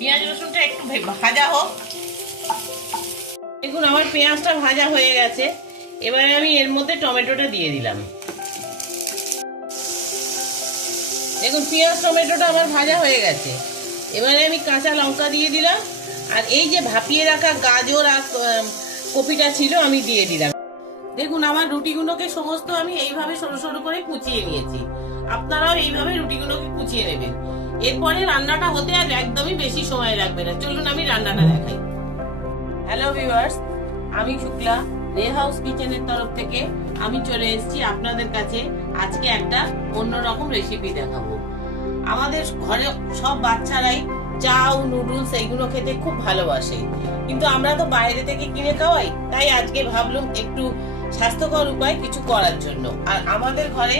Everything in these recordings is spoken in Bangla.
পেঁয়াজ রসুনটা একটু ভাজা হোক। দেখুন, আমার পেঁয়াজটা ভাজা হয়ে গেছে। এবারে আমি এর মধ্যে টমেটোটা দিয়ে দিলাম। দেখুন, পেঁয়াজ, টমেটোটা আমার ভাজা হয়ে গেছে। এবারে আমি কাঁচা লঙ্কা দিয়ে দিলাম। আর এই যে ভাপিয়ে রাখা গাজর আর কপিটা ছিল, আমি দিয়ে দিলাম। দেখুন, আমার রুটিগুলোকে সমস্ত আমি এইভাবে সরু সরু করে কুচিয়ে নিয়েছি। আপনারাও এইভাবে রুটিগুলোকে কুচিয়ে নেবেন। এরপরে রান্নাটা হতে আর একদমই বেশি সময় লাগবে না। চলুন আমি রান্নাটা দেখাই। হ্যালো ভিউয়ার্স আমি শুক্লা রে হাউস কিচেনের তরফ থেকে আমি চলে এসেছি আপনাদের কাছে আজকে একটা অন্যরকম রেসিপি দেখাবো। আমাদের ঘরে সব বাচ্চারাই চাউ নুডলস এইগুলো খেতে খুব ভালোবাসে। কিন্তু আমরা তো বাইরে থেকে কিনে খাওয়াই, তাই আজকে ভাবলাম একটু স্বাস্থ্যকর উপায় কিছু করার জন্য। আর আমাদের ঘরে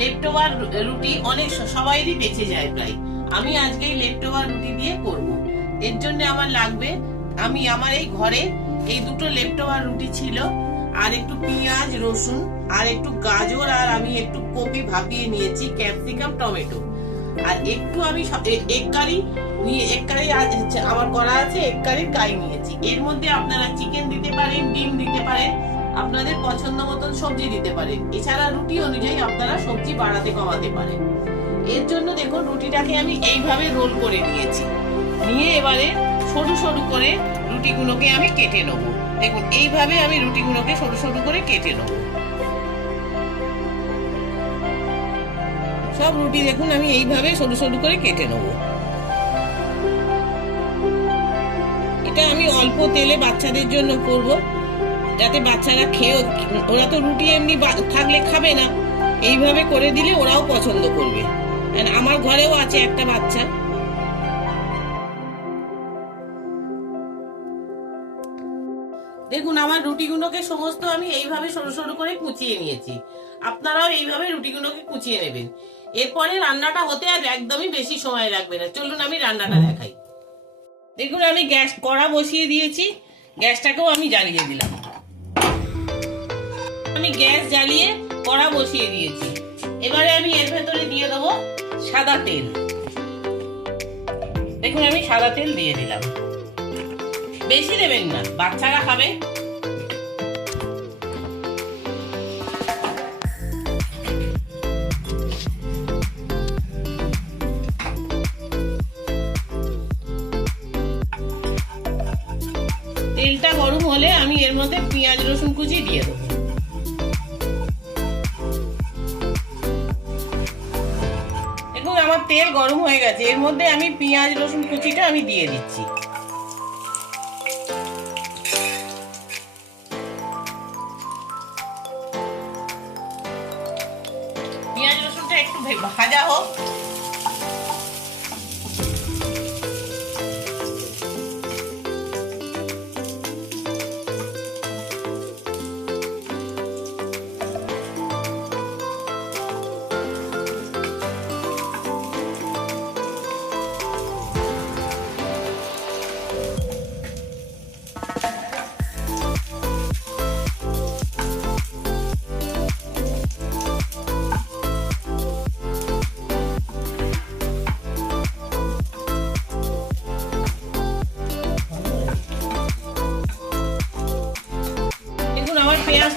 লেপটোভার রুটি অনেক সবাইরই বেঁচে যায় প্রায়। আমি আজকে এই রুটি দিয়ে করব। এর জন্য আমার লাগবে, আমি আমার এই ঘরে এই দুটো লেপটোভার রুটি ছিল, আর একটু পেঁয়াজ, রসুন, আর একটু গাজর, আর আমি একটু কপি ভাপিয়ে নিয়েছি ক্যাপসিকাম টমেটো। আর একটু আমি এক কারি নিয়ে এক কারি আমার করা আছে, এক কারি কাই নিয়েছি। এর মধ্যে আপনারা চিকেন দিতে পারেন, ডিম দিতে পারেন, আপনাদের পছন্দ মতন সবজি দিতে পারেন। এছাড়া রুটি অনুযায়ী আপনারা সবজি বাড়াতে কমাতে পারেন। এর জন্য দেখুন রুটিটাকে আমি এইভাবে রোল করে নিয়েছি। নিয়ে এবারে সরু সরু করে রুটিগুলোকে আমি কেটে নেব। দেখুন, এইভাবে আমি রুটিগুলোকে সরু সরু করে কেটে নেব। সব রুটি দেখুন, আমি এইভাবে সরু সরু করে কেটে নেব। এটা আমি অল্প তেলে বাচ্চাদের জন্য করব, যাতে বাচ্চারা খেয়েও, ওরা তো রুটি এমনি থাকলে খাবে না। এইভাবে করে দিলে ওরাও পছন্দ করবে। আমার ঘরেও আছে একটা বাচ্চা। দেখুন আমার রুটিগুলোকে সমস্ত আমি এইভাবে সরু সরু করে কুচিয়ে নিয়েছি। আপনারাও এইভাবে রুটিগুলোকে কুচিয়ে নেবেন। এরপরে রান্নাটা হতে আর একদমই বেশি সময় লাগবে না। চলুন আমি রান্নাটা দেখাই। দেখুন আমি গ্যাস কড়া বসিয়ে দিয়েছি। গ্যাসটাকেও আমি জ্বালিয়ে দিলাম। আমি গ্যাস জ্বালিয়ে কড়া বসিয়ে দিয়েছি। এবারে আমি এর ভেতরে দিয়ে দেবো সাদা তেল। দেখুন, আমি সাদা তেল দিয়ে দিলাম। বেশি দেবেন না, বাচ্চারা খাবে। তেলটা গরম হলে আমি এর মধ্যে পেঁয়াজ, রসুন কুচি দিয়ে দেবো। আমার তেল গরম হয়ে গেছে, এর মধ্যে আমি পেঁয়াজ, রসুন কুচিটা আমি দিয়ে দিচ্ছি। পেঁয়াজ, রসুনটা একটু ভাজা হোক।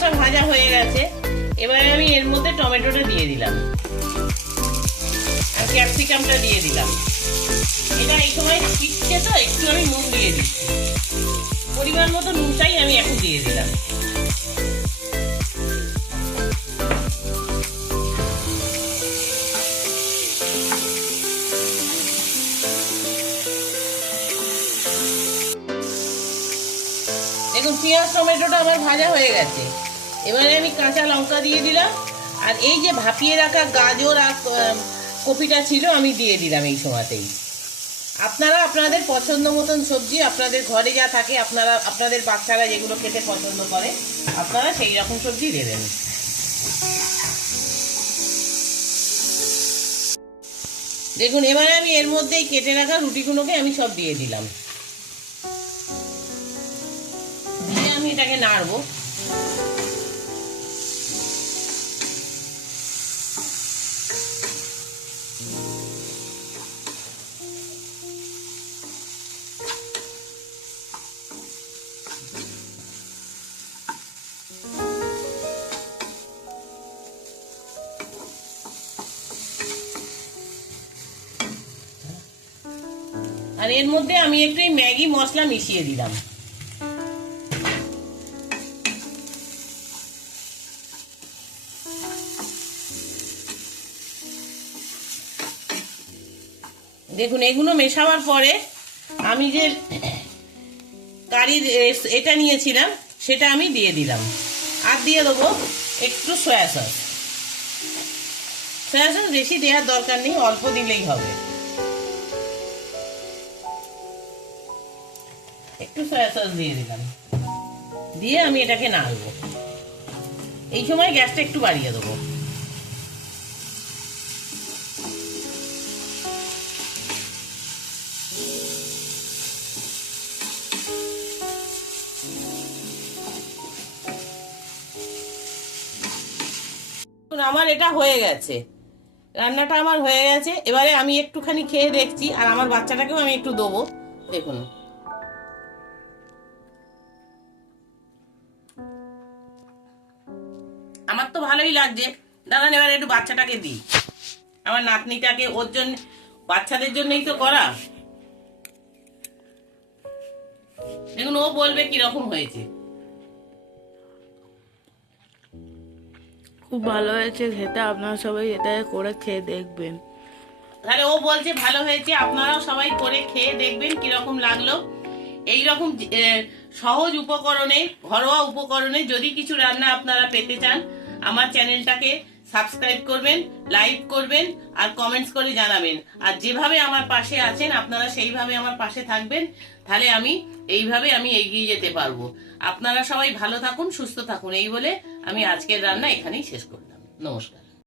পেঁয়াজটা ভাজা হয়ে গেছে। এবারে আমি এর মধ্যে টমেটোটা দিয়ে দিলাম। আর ক্যাপসিকামটা দিয়ে দিলাম। এটা এই সময় শিখছে তো, একটু আমি নুন দিয়ে দিচ্ছি। পরিমাণ মতো নুনটাই আমি এখন দিয়ে দিলাম। দেখুন, পেঁয়াজ, টমেটোটা আমার ভাজা হয়ে গেছে। এবারে আমি কাঁচা লঙ্কা দিয়ে দিলাম। আর এই যে ভাপিয়ে রাখা গাজর আর কপিটা ছিল, আমি দিয়ে দিলাম এই সময়তেই। আপনারা আপনাদের পছন্দ মতন সবজি, আপনাদের ঘরে যা থাকে, আপনারা, আপনাদের বাচ্চারা যেগুলো খেতে পছন্দ করে, আপনারা সেই রকম সবজি দেবেন। দেখুন, এবারে আমি এর মধ্যেই কেটে রাখা রুটিগুলোকে আমি সব দিয়ে দিলাম। দিয়ে আমি এটাকে নাড়বো। আর এর মধ্যে আমি একটু ম্যাগি মশলা মিশিয়ে দিলাম। দেখুন, এগুলো মেশাবার পরে আমি যে কারির এটা নিয়েছিলাম, সেটা আমি দিয়ে দিলাম। আর দিয়ে দেবো একটু সয়া সস। সয়া সস বেশি দেওয়ার দরকার নেই, অল্প দিলেই হবে। একটু সয়া সস দিয়ে দিলাম। দিয়ে আমি এটাকে নাড়বো। এই সময় গ্যাসটা একটু বাড়িয়ে দেবো। আমার এটা হয়ে গেছে। রান্নাটা আমার হয়ে গেছে। এবারে আমি একটুখানি খেয়ে দেখছি, আর আমার বাচ্চাটাকেও আমি একটু দেবো। দেখুন। আমার তো ভালোই লাগছে। দাঁড়ান এবার একটু বাচ্চাটাকে দিই। আমার নাতনিটাকে ওর জন্য বাচ্চাদের জন্যই তো করা। দেখুন ও বলবে কীরকম হয়েছে। খুব ভালো হয়েছে খেতে আপনারা সবাই এটা করে খেয়ে দেখবেন। তাহলে ও বলছে ভালো হয়েছে আপনারাও সবাই করে খেয়ে দেখবেন কীরকম লাগল। এই রকম সহজ উপকরণে ঘরোয়া উপকরণে যদি কিছু রান্না আপনারা পেতে চান আমার চ্যানেলটাকে সাবস্ক্রাইব করবেন, লাইক করবেন আর কমেন্টস করে জানাবেন। আর যেভাবে আমার পাশে আছেন, আপনারা সেইভাবে আমার পাশে থাকবেন, তাহলে আমি এইভাবে আমি এগিয়ে যেতে পারব। আপনারা সবাই ভালো থাকুন, সুস্থ থাকুন, এই বলে আমি আজকের রান্না এখানেই শেষ করলাম। নমস্কার।